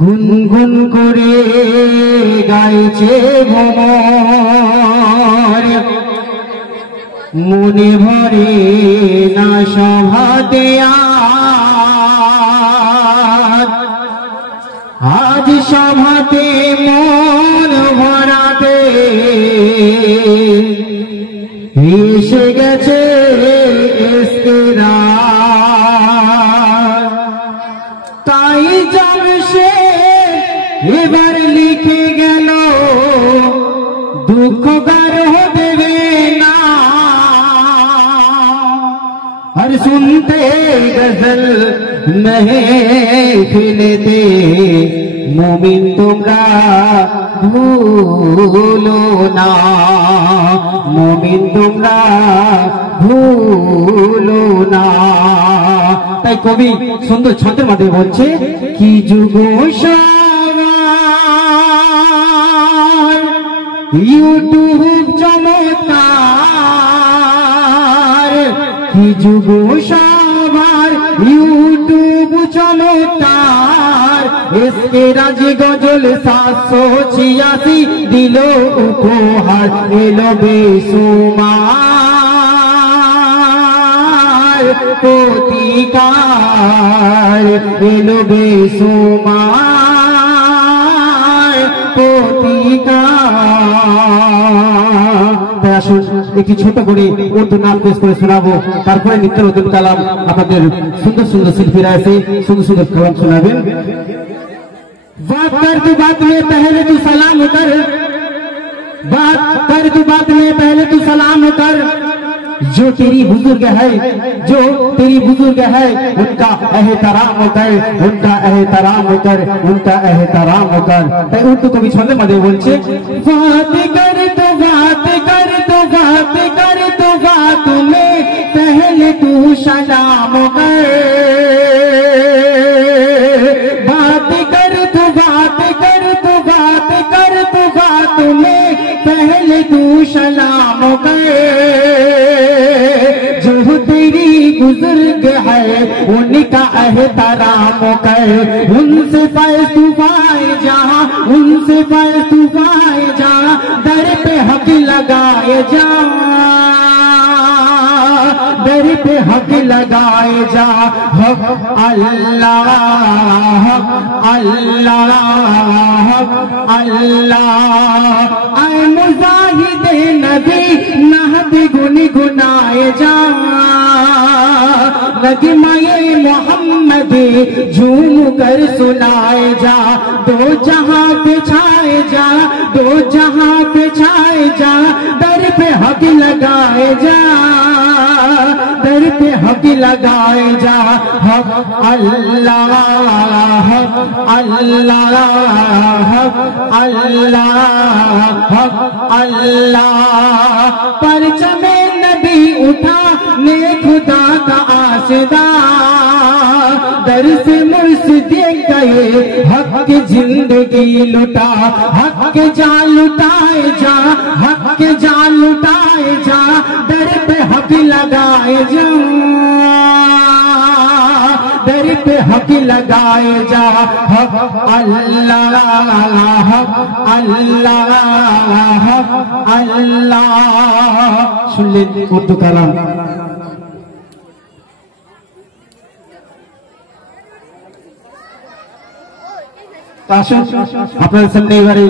গুনগুন করে গাইছে ভ্রমর, মনে ভরে না সভাতে আজ সভাতে মন ভরাতে এসে গেছে তাই জমশে এবার লিখে গেল দুঃখ গারহ দেবে না। हर सुनते गजल महफिलते मोमिन तुमरा भूलो ना, मोमिन तुमरा भूलो ना। তাই কবি সুন্দর ছন্দের মাধ্যমে বলছে কি যুগ ইউটিউব চমৎকার, কি যুগ সবার ইউটিউব চমৎকার। এসকে রাজি গজল 786 দিল উপহার, এলো বেসুমার প্রতিকার, এলো বেসুমার প্রতিকার। তাই আসুন একটি ছোট করে উর্দু নাম পেশ করে শোনাবো, তারপরে নিত্য নতুন কালাম আপনাদের সুন্দর সুন্দর শিল্পীরা এসে সুন্দর সুন্দর কালাম শোনাবেন। बात कर तू बात में पहले तू सलाम कर, बात कर तू बात में पहले तू सलाम कर। जो तेरी बुजुर्ग है, जो तेरी बुजुर्ग है उनका एहतराम कर, उनका एहतराम कर, उनका एहतराम कर। তাই উর্দু কবি ছন্দে মধ্যে বলছে बात कर तो बात कर तो बात कर तो बात में पहले तू सलाम कर, बात कर तो बात कर तो बात कर तो बात में पहले तू सलाम कर। जो तेरी बुजुर्ग है उनका एहतराम कर, उनसे फैज़ तू पाए जा, उनसे फैज़ तू पाए जा, दर पे हक लगाए जा, दर पे हक लगाए जा। हक अल्लाह, हक अल्लाह, हक अल्लाह। आए मुजाहिदे नबी नहद गुनगुनाए जा, नगमाए मोहम्मद झूम कर सुनाए जा। दो जहां पे छाए जा, दो जहां पे छाए जा, दर पे हक लगाए जा, दर पे हक लगाए जा। हक अल्लाह, हक अल्लाह, हक अल्लाह, हक अल्लाह। परचमे नबी उठा ने खुदा का आसदा, दर से मुर्शिदे गए हक की जिंदगी लुटा, हक के जान लुटाए जा, हक के जान लुटाए जा, दर पे हक लगाए जा, दर पे हक लगाए जा। हक अल्लाह, हक अल्लाह, हक अल्लाह। শুনলেন উর্দু কালাম। আসুন আপনাদের সামনে এবারে